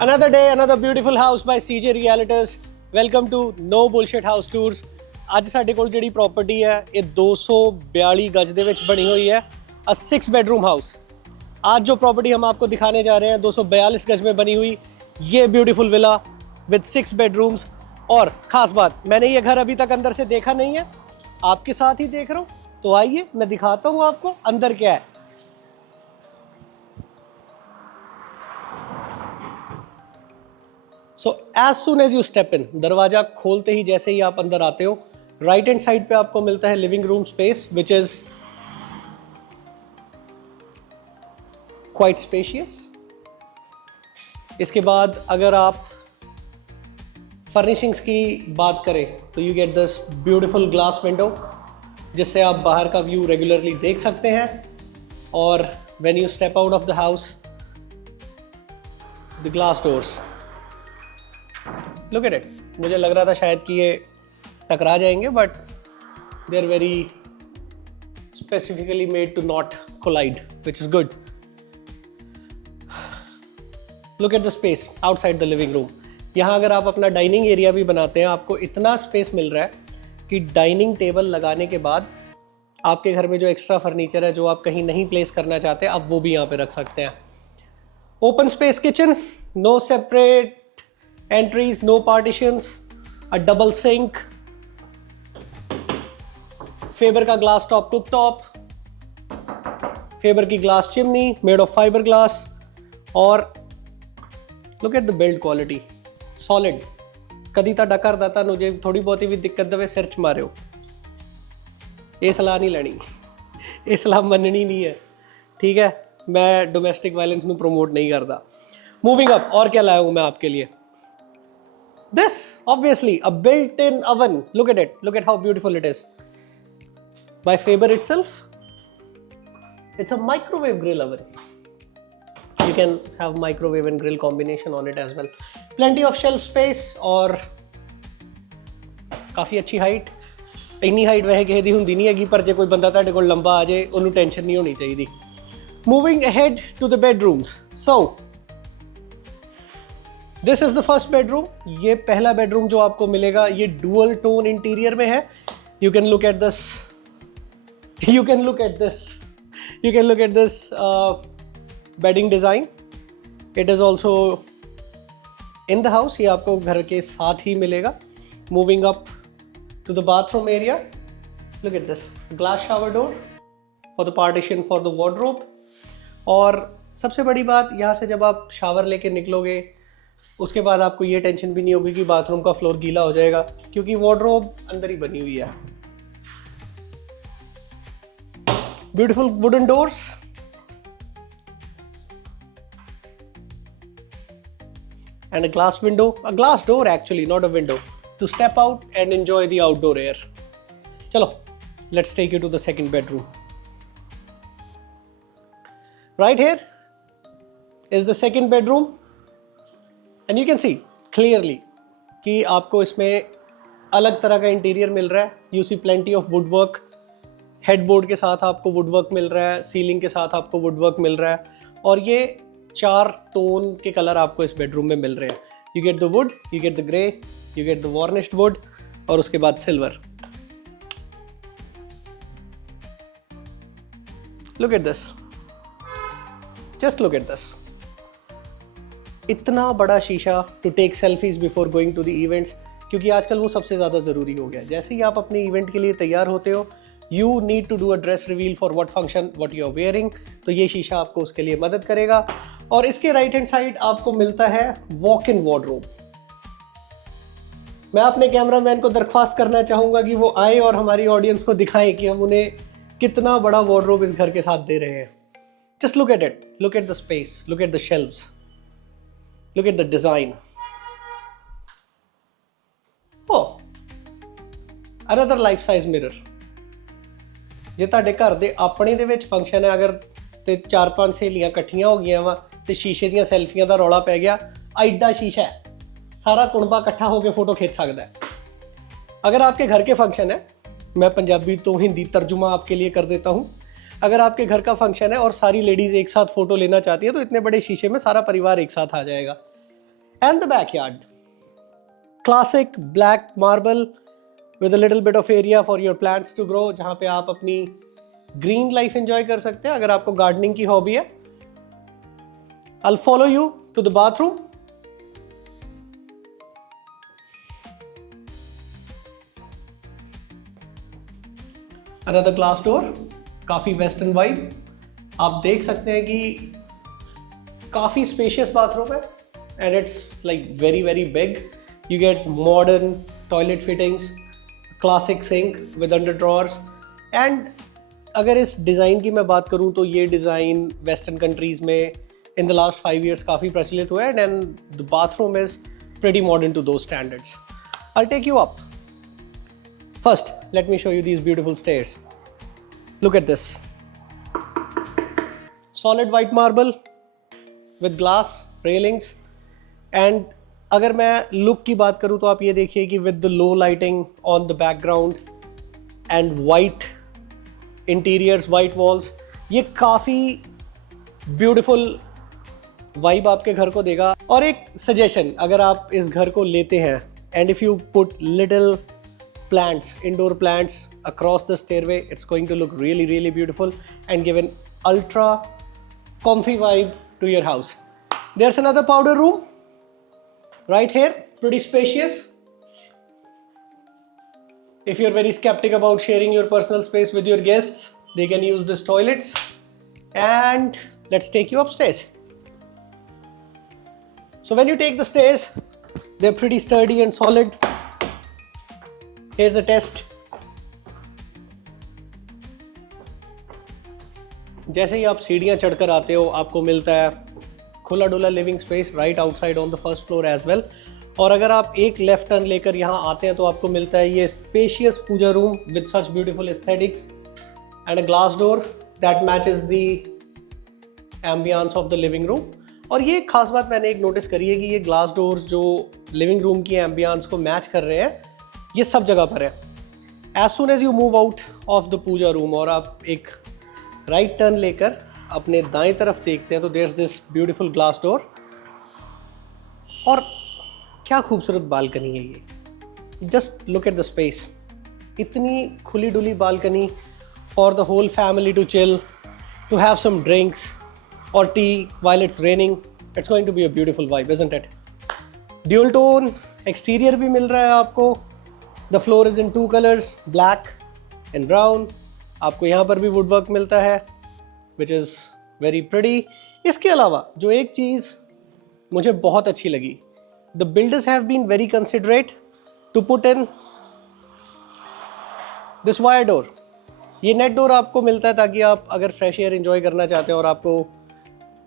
Another day, another beautiful house by CJ Realtors. Welcome to No Bullshit House Tours. ਅੱਜ ਸਾਡੇ ਕੋਲ ਜਿਹੜੀ property ਹੈ ਇਹ 242 गज ਦੇ ਵਿੱਚ बनी हुई है, a 6 bedroom house. आज जो प्रॉपर्टी हम आपको दिखाने जा रहे हैं 242 गज में बनी हुई ये ब्यूटीफुल विला विद 6 bedrooms. और ख़ास बात, मैंने ये घर अभी तक अंदर से देखा नहीं है, आपके साथ ही देख रहा हूँ, तो आइए मैं दिखाता हूँ आपको अंदर क्या है. So as soon as you step in, दरवाजा खोलते ही जैसे ही आप अंदर आते हो, राइट हैंड साइड पे आपको मिलता है living room space which is quite spacious. इसके बाद अगर आप फर्निशिंग्स की बात करें तो you get this beautiful glass window जिससे आप बाहर का व्यू रेगुलरली देख सकते हैं. और when you step out of the house, the glass doors, look at it. मुझे लग रहा था शायद कि ये टकरा जाएंगे, but they are very specifically made to not collide, which is good. Look at the space outside the living room. यहाँ अगर आप अपना डाइनिंग एरिया भी बनाते हैं, आपको इतना स्पेस मिल रहा है कि डाइनिंग टेबल लगाने के बाद आपके घर में जो एक्स्ट्रा फर्नीचर है जो आप कहीं नहीं प्लेस करना चाहते, आप वो भी यहाँ पे रख सकते हैं. Open space kitchen, no separate entries, no partitions, a double sink, Faber का glass top cooktop, Faber की glass chimney made of fiberglass. और look at the build quality, solid. कदी ਤੁਹਾਡਾ ਘਰ ਦਾ ਤੁਹਾਨੂੰ ਜੇ ਥੋੜੀ ਬਹੁਤੀ ਵੀ ਦਿੱਕਤ ਦਵੇ ਸਿਰ ਚ ਮਾਰਿਓ, ਇਹ ਸਲਾਹ ਨਹੀਂ ਲੈਣੀ, ਇਹ ਸਲਾਹ ਮੰਨਣੀ ਨਹੀਂ ਹੈ, ठीक है. मैं डोमेस्टिक वायलेंस ਨੂੰ प्रमोट नहीं करता. मूविंग अप, और क्या लाया हूँ मैं आपके लिए. This, obviously, a built-in oven. Look at it. Look at how beautiful it is. By Faber itself. It's a microwave grill oven. You can have microwave and grill combination on it as well. Plenty of shelf space और काफ़ी अच्छी height. इतनी height वह किसी दी हुंदी नहीं हैगी, पर जे कोई बंदा तुहाडे कोल लंबा आ जाए उन्होंने टेंशन नहीं होनी चाहिए. Moving ahead to the bedrooms. So, this is the first bedroom. ये पहला बेडरूम जो आपको मिलेगा ये डुअल टोन इंटीरियर में है. You can look at this, you can look at this, you can look at this bedding design. It is also in the house, ये आपको घर के साथ ही मिलेगा. Moving up to the bathroom area, look at this glass shower door for the partition for the wardrobe. और सबसे बड़ी बात, यहाँ से जब आप शावर लेके निकलोगे उसके बाद आपको ये टेंशन भी नहीं होगी कि बाथरूम का फ्लोर गीला हो जाएगा, क्योंकि वार्डरोब अंदर ही बनी हुई है. Beautiful wooden doors and a glass window, a glass door actually, not a window, to step out and enjoy the outdoor air. चलो, let's take you to the second bedroom. Right here is the second bedroom. And you can see clearly कि आपको इसमें अलग तरह का interior मिल रहा है. You see plenty of wood work. Headboard के साथ आपको वुड वर्क मिल रहा है, सीलिंग के साथ आपको वुड वर्क मिल रहा है, और ये 4 टोन के कलर आपको इस बेडरूम में मिल रहे हैं. You get the wood, you get the grey, you get the varnished wood, और उसके बाद silver. Look at this, just look at this. इतना बड़ा शीशा to take selfies before going to the events, क्योंकि आजकल वो सबसे ज़्यादा ज़रूरी हो गया. जैसे ही आप अपने इवेंट के लिए तैयार होते हो, you need to do a dress reveal for what function what you are wearing, तो ये शीशा आपको उसके लिए मदद करेगा. और इसके राइट हैंड साइड आपको मिलता है वॉक इन वार्डरोब. मैं अपने कैमरामैन को दरख्वास्त करना चाहूँगा कि वो आए और हमारी ऑडियंस को दिखाएं कि हम उन्हें कितना बड़ा वार्डरोब इस घर के साथ दे रहे हैं. Just look at it, look at the space, look at the shelves, look at the design. Oh, another life size mirror. ਜੇ ਤੁਹਾਡੇ ਘਰ ਦੇ ਆਪਣੇ ਦੇ ਵਿੱਚ ਫੰਕਸ਼ਨ ਹੈ ਅਗਰ ਤੇ 4-5 ਸਹੇਲੀਆਂ ਇਕੱਠੀਆਂ ਹੋ ਗਈਆਂ ਵਾ ਤੇ ਸ਼ੀਸ਼ੇ ਦੀਆਂ ਸੈਲਫੀਆਂ ਦਾ ਰੌਲਾ ਪੈ ਗਿਆ, ਐਡਾ ਸ਼ੀਸ਼ਾ ਹੈ, ਸਾਰਾ ਕੁਣਬਾ ਇਕੱਠਾ ਹੋ ਕੇ ਫੋਟੋ खींच सकता है. अगर आपके घर के फंक्शन है, मैं पंजाबी तो हिंदी तर्जुमा आपके लिए कर देता हूँ. अगर आपके घर का फंक्शन है और सारी लेडीज़ एक साथ फ़ोटो लेना चाहती है तो इतने बड़े शीशे में सारा परिवार एक साथ आ जाएगा. And the backyard. Classic black marble with a little bit of area for your plants to grow, जहाँ पे आप अपनी green life enjoy कर सकते हैं अगर आपको gardening की hobby है. I'll follow you to the bathroom. Another glass door, काफ़ी western vibe. आप देख सकते हैं कि काफ़ी spacious bathroom है and it's like very very big. You get modern toilet fittings, classic sink with under drawers, and अगर इस डिज़ाइन की मैं बात करूँ तो ये डिज़ाइन वेस्टर्न कंट्रीज़ में in the last 5 years काफ़ी प्रचलित हुआ है and the bathroom is pretty modern to those standards. I'll take you up. First, let me show you these beautiful stairs. Look at this. Solid white marble with glass railings, and अगर मैं look की बात करूँ तो आप ये देखिए कि with the low lighting on the background and white interiors, white walls, ये काफ़ी beautiful वाइब आपके घर को देगा. और एक सजेशन, अगर आप इस घर को लेते हैं and if you put little plants, indoor plants across the stairway, it's going to look really really beautiful and give an ultra comfy vibe to your house. There's another powder room right here, pretty spacious. If you're very skeptic about sharing your personal space with your guests, they can use these toilets. And let's take you upstairs. So when you take the stairs, they're pretty sturdy and solid. Here's a test. जैसे ही आप सीढ़ियाँ चढ़कर आते हो आपको मिलता है खुला डुला living space right outside on the first floor as well. और अगर आप एक लेफ्ट टर्न लेकर यहाँ आते हैं तो आपको मिलता है ये spacious puja room with such beautiful aesthetics and a glass door that matches the ambience of the living room. और ये खास बात मैंने एक नोटिस करी है कि ये ग्लास डोर्स जो लिविंग रूम की एम्बियंस को मैच कर रहे हैं ये सब जगह पर है. As soon as you move out of the puja room और आप एक राइट टर्न लेकर अपने दाएं तरफ देखते हैं तो there is this beautiful glass door. और क्या खूबसूरत बालकनी है ये. Just look at the space. इतनी खुली डुली balcony for the whole family to chill, to have some drinks or tea while it's raining. It's going to be a beautiful vibe, isn't it? Dual tone exterior भी मिल रहा है आपको. The floor is in 2 colors, black and brown. आपको यहाँ पर भी woodwork मिलता है which is very pretty. इसके अलावा जो एक चीज़ मुझे बहुत अच्छी लगी, the builders have been very considerate to put in this wire door. ये नेट डोर आपको मिलता है ताकि आप अगर फ्रेश एयर एंजॉय करना चाहते हैं और आपको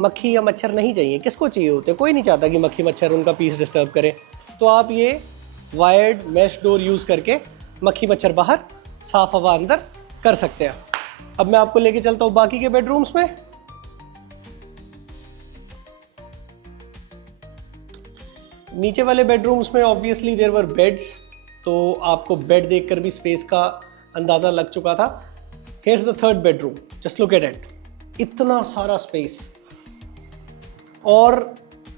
मक्खी या मच्छर नहीं चाहिए, किसको चाहिए होते, कोई नहीं चाहता कि मक्खी मच्छर उनका पीस डिस्टर्ब करे, तो आप ये वायर्ड मैश डोर यूज़ करके मक्खी मच्छर बाहर, साफ हवा अंदर कर सकते हैं. अब मैं आपको लेके चलता हूँ बाकी के बेडरूम्स में. नीचे वाले बेडरूम्स में ऑब्वियसली देयर वर बेड्स, तो आपको बेड देखकर भी स्पेस का अंदाज़ा लग चुका था. Here's the third bedroom. Just look at it. इतना सारा स्पेस. और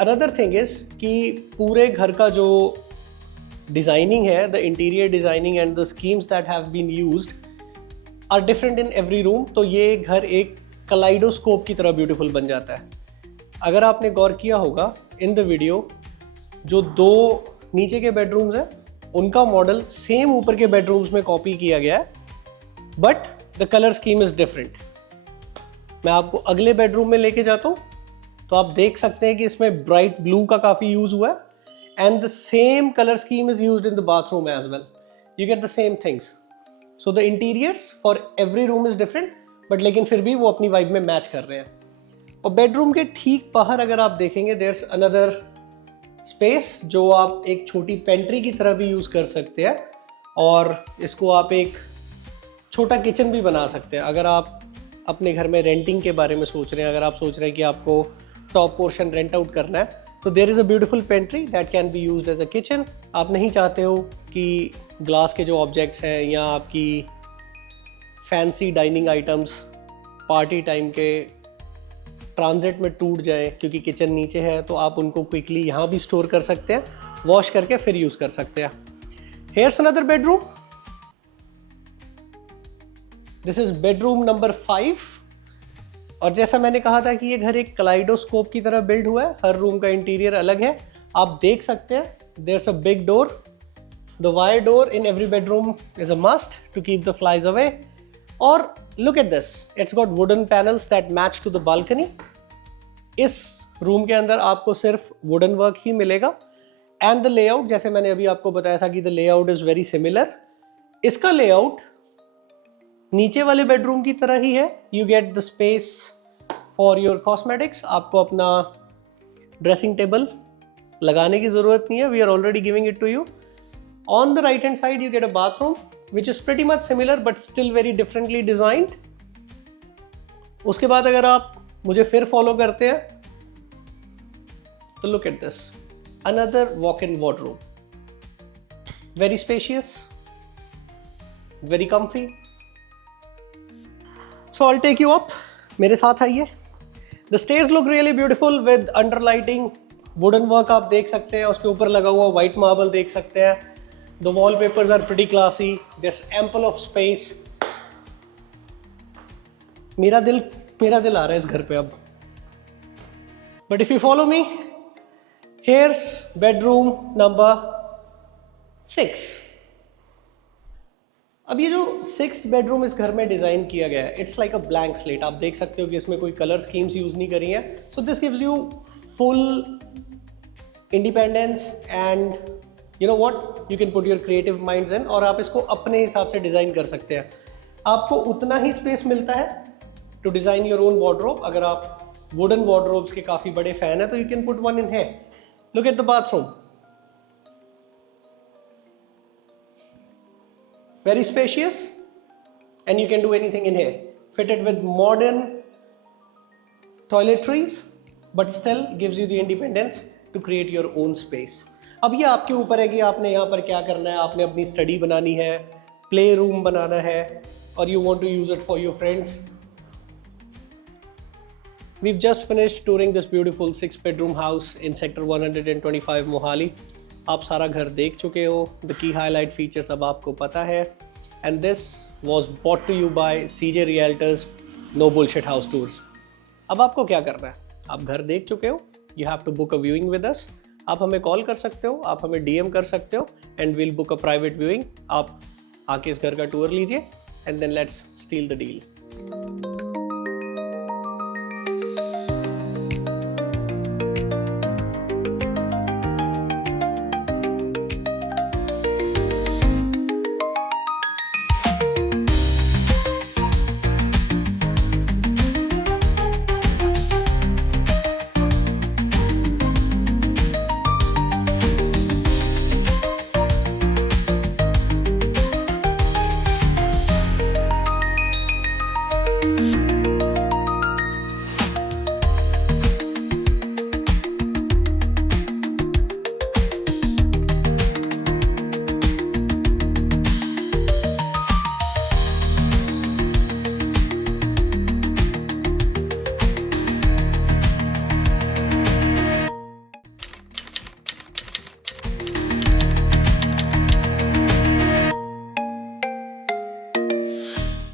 अनदर थिंग इज़ कि पूरे घर का जो डिज़ाइनिंग है, the interior designing and the schemes that have been used are different in every room. तो ये घर एक कलाइडोस्कोप की तरह ब्यूटीफुल बन जाता है. अगर आपने गौर किया होगा इन द वीडियो, जो 2 नीचे के बेडरूम्स हैं उनका मॉडल सेम ऊपर के बेडरूम्स में कॉपी किया गया है, but the colour scheme is different. मैं आपको अगले बेडरूम में लेके जाता हूँ तो आप देख सकते हैं कि इसमें ब्राइट ब्लू का काफ़ी यूज़ हुआ है and the same colour scheme is used in the bathroom as well. You get the same things. So the interiors for every room is different, but लेकिन फिर भी वो अपनी वाइब में मैच कर रहे हैं. और बेडरूम के ठीक बाहर अगर आप देखेंगे देयर्स अनदर स्पेस जो आप एक छोटी पेंट्री की तरह भी यूज़ कर सकते हैं और इसको आप एक छोटा किचन भी बना सकते हैं. अगर आप अपने घर में रेंटिंग के बारे में सोच रहे हैं, अगर आप सोच रहे हैं कि आपको टॉप पोर्शन रेंट आउट करना है, तो there is a beautiful pantry that can be used as a kitchen. आप नहीं चाहते हो कि ग्लास के जो ऑब्जेक्ट्स हैं या आपकी fancy dining items party time के ट्रांजिट में टूट जाए, क्योंकि किचन नीचे है, तो आप उनको क्विकली यहाँ भी स्टोर कर सकते हैं, वॉश करके फिर यूज कर सकते हैं। Here's another bedroom. This is bedroom number 5. और जैसा मैंने कहा था कि ये घर एक कलाइडोस्कोप की तरह बिल्ड हुआ है, हर रूम का इंटीरियर अलग है। आप देख सकते हैं, there's a big door. The wire door in every bedroom is a must to keep the flies away. और look at this, it's got wooden panels that match to the balcony. इस room के अंदर आपको सिर्फ wooden work ही मिलेगा। And the layout, जैसे मैंने अभी आपको बताया था कि the layout is very similar, इसका लेआउट नीचे वाले बेडरूम की तरह ही है। You get the space for your cosmetics, आपको अपना ड्रेसिंग टेबल लगाने की जरूरत नहीं है, we are already giving it to you. On the right hand side you get a bathroom which is pretty much similar but still very differently designed. उसके बाद अगर आप मुझे फिर फॉलो करते हैं तो look at this, another walk-in wardrobe, very spacious, very comfy. So I'll take you up, मेरे साथ आइए। The stairs look really beautiful with underlighting, wooden work आप देख सकते हैं, उसके ऊपर लगा हुआ white marble देख सकते हैं। The wallpapers are pretty classy, there's ample of space. मेरा दिल आ रहा है इस घर पे अब। But if you follow me, here's bedroom number 6. अब ये जो 6th बेडरूम इस घर में डिजाइन किया गया है, it's like a blank slate. आप देख सकते हो कि इसमें कोई कलर स्कीम्स यूज नहीं करी हैं। So this gives you full independence and you know what, you can put your creative minds in, और आप इसको अपने हिसाब से डिजाइन कर सकते हैं। आपको उतना ही स्पेस मिलता है to design your own wardrobe. अगर आप वुडन वार्डरोब्स के काफी बड़े फैन है तो you can put one in here. Look at the bathroom. Very spacious, and you can do anything in here. Fitted with modern toiletries, but still gives you the independence to create your own space. अब ये आपके ऊपर है कि आपने यहाँ पर क्या करना है। आपने अपनी स्टडी बनानी है, प्ले रूम बनाना है, और you want to use it for your friends. We've just finished touring this beautiful 6-bedroom house in sector 125 Mohali. आप सारा घर देख चुके हो, the key highlight features अब आपको पता है, and this was brought to you by CJ Realtors No Bullshit House Tours. अब आपको क्या करना है? आप घर देख चुके हो, you have to book a viewing with us. आप हमें कॉल कर सकते हो, आप हमें DM कर सकते हो, and we'll book a private viewing. आप आके इस घर का टूर लीजिए, and then let's steal the deal.